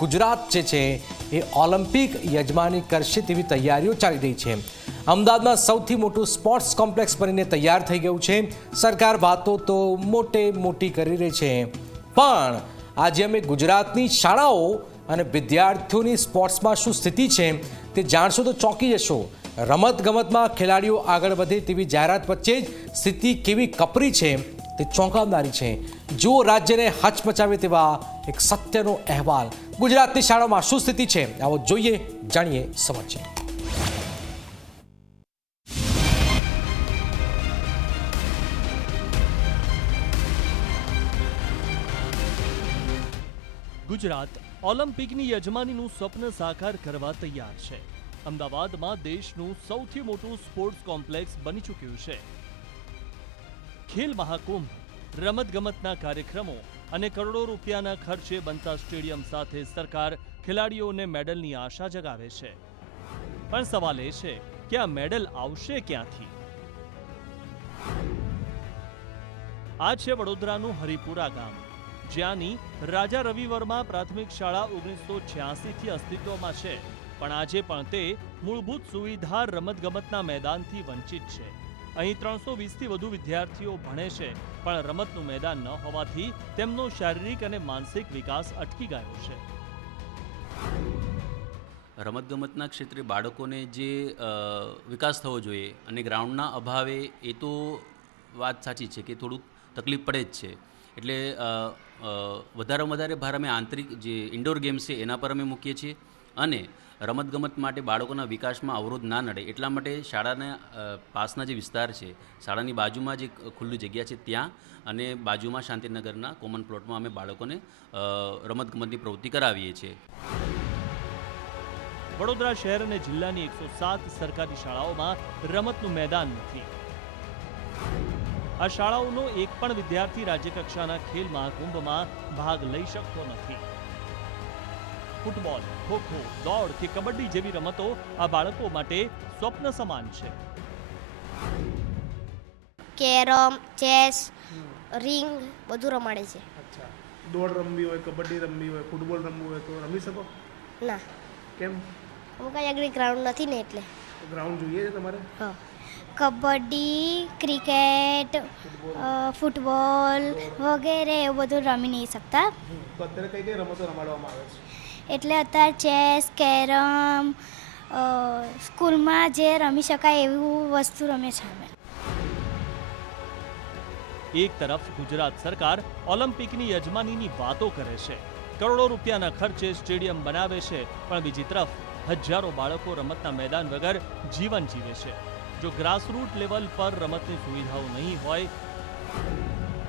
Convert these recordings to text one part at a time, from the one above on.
ગુજરાત જે છે એ ઓલિમ્પિક યજમાની કરશે તેવી તૈયારીઓ ચાલી રહી છે. અમદાવાદમાં સૌથી મોટું સ્પોર્ટ્સ કોમ્પ્લેક્સ બનીને તૈયાર થઈ ગયું છે. સરકાર વાતો તો મોટે મોટી કરી રહી છે. પણ આજે અમે ગુજરાતની શાળાઓ અને વિદ્યાર્થીઓની સ્પોર્ટ્સમાં શું સ્થિતિ છે તે જાણશો તો ચોંકી જશો. રમત ગમતમાં ખેલાડીઓ આગળ વધે તેવી જાહેરાત વચ્ચે જ સ્થિતિ કેવી કપરી છે તે ચોંકાવનારી છે. જો રાજ્યને હચમચાવે તેવા એક સત્યનો અહેવાલ. ગુજરાતની શાળાઓમાં શું સ્થિતિ છે? આવો જોઈએ, જાણીએ સમજીએ ગુજરાત ઓલિમ્પિકની યજમાનીનું સ્વપ્ન સાકાર કરવા તૈયાર છે. અમદાવાદમાં દેશનું સૌથી મોટું સ્પોર્ટ્સ કોમ્પ્લેક્સ બની ચૂક્યું છે. ખેલ મહાકુંભ, રમતગમતના કાર્યક્રમો અને કરોડો રૂપિયાના ખર્ચે બનતા સ્ટેડિયમ સાથે સરકાર ખેલાડીઓને મેડલની આશા જગાવે છે. પણ સવાલ એ છે કે આ મેડલ આવશે ક્યાંથી? આ છે વડોદરાનું હરિપુરા ગામ, જ્યાંની રાજા રવિવર્મા પ્રાથમિક શાળા ઓગણીસો છ્યાસીથી અસ્તિત્વમાં છે. પણ આજે પણ તે મૂળભૂત સુવિધા રમતગમતના મેદાનથી વંચિત છે. અહીં ત્રણસો વીસથી વધુ વિદ્યાર્થીઓ ભણે છે, પણ રમતનું મેદાન ન હોવાથી તેમનો શારીરિક અને માનસિક વિકાસ અટકી ગયો છે. રમતગમતના ક્ષેત્રે બાળકોને જે વિકાસ થવો જોઈએ અને ગ્રાઉન્ડના અભાવે એ તો વાત સાચી છે કે થોડુંક તકલીફ પડે જ છે. એટલે વધારેમાં વધારે ભાર અમે આંતરિક જે ઇન્ડોર ગેમ્સ છે એના પર અમે મૂકીએ છીએ અને રમતગમત માટે બાળકોના વિકાસમાં અવરોધ ના નડે એટલા માટે શાળાના પાસના જે વિસ્તાર છે, શાળાની બાજુમાં જે ખુલ્લી જગ્યા છે ત્યાં અને બાજુમાં શાંતિનગરના કોમન પ્લોટમાં અમે બાળકોને રમતગમતની પ્રવૃત્તિ કરાવીએ છીએ. વડોદરા શહેર અને જિલ્લાની એકસો સાત સરકારી શાળાઓમાં રમતનું મેદાન નથી. આ શાળાઓનો એક પણ વિદ્યાર્થી રાજ્યકક્ષાના ખેલ મહાકુંભમાં ભાગ લઈ શકતો નથી. ફૂટબોલ ખોખો દોડ કે કબડ્ડી જેવી રમતો આ બાળકો માટે સ્વપ્ન સમાન છે. કેરમ ચેસ રિંગ બધું રમાડે છે. અચ્છા. દોડ રમવી હોય કબડ્ડી રમવી હોય ફૂટબોલ રમવું હોય તો રમી શકો? ના. કેમ? અમુક આગળ ગ્રાઉન્ડ નથી ને એટલે. ગ્રાઉન્ડ જોઈએ છે તમારે? હા. Kabaddi cricket football. વગેરે એવું બધું રમી નહીં શકતા. તો અત્યારે કઈ કઈ રમતો રમાડવામાં આવે છે? એટલે અત્યારે ચેસ, કેરમ સ્કૂલમાં જે રમી શકાય એવું વસ્તુ રમે છે અમે. એક તરફ ગુજરાત સરકાર ઓલિમ્પિકની યજમાનીની વાતો કરે છે. કરોડો રૂપિયાના ખર્ચે સ્ટેડિયમ બનાવે છે, પણ બીજી તરફ હજારો બાળકો રમતના મેદાન વગર જીવન જીવે છે. જો ગ્રાસરૂટ લેવલ પર રમતની સુવિધાઓ નહીં હોય,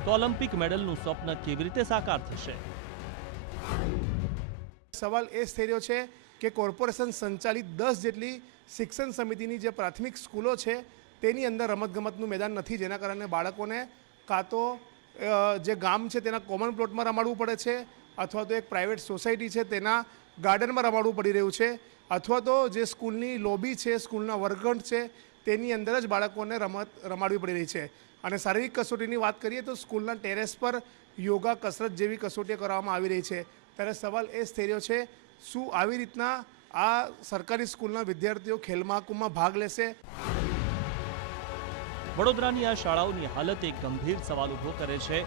તો ઓલિમ્પિક મેડલનું સ્વપ્ન કેવી રીતે સાકાર થશે? સવાલ એ થઈ રહ્યો છે કે કોર્પોરેશન સંચાલિત દસ જેટલી શિક્ષણ સમિતિની જે પ્રાથમિક સ્કૂલો છે, તેની અંદર રમતગમતનું મેદાન નથી, જેના કારણે બાળકોને કાં તો જે ગામ છે તેના કોમન પ્લોટમાં રમાડવું પડે છે, અથવા તો એક પ્રાઇવેટ સોસાયટી છે તેના ગાર્ડનમાં રમાડવું પડી રહ્યું છે, અથવા તો જે સ્કૂલની લોબી છે, સ્કૂલના વર્ગખંડ છે, તેની અંદર જ બાળકોને રમત, રમાડવી પડી રહી છે. અને શારીરિક કસોટીની વાત કરીએ તો સ્કૂલના ટેરેસ પર યોગા કસરત જેવી કસોટીઓ કરવામાં આવી રહી છે. ત્યારે સવાલ એ જ થઈ રહ્યો છે, શું આવી રીતના આ સરકારી સ્કૂલના વિદ્યાર્થીઓ ખેલ મહાકુંભમાં ભાગ લેશે? વડોદરાની આ શાળાઓની હાલત એક ગંભીર સવાલ ઊભો કરે છે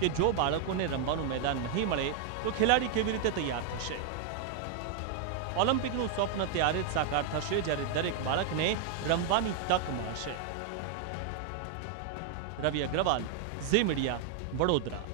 કે જો બાળકોને રમવાનું મેદાન નહીં મળે, તો ખેલાડી કેવી રીતે તૈયાર થશે? ઓલિમ્પિકનું સ્વપ્ન ત્યારે જ સાકાર થશે જ્યારે દરેક બાળકને રમવાની તક મળશે. Ravi Agrawal, Zee Media, Vadodara.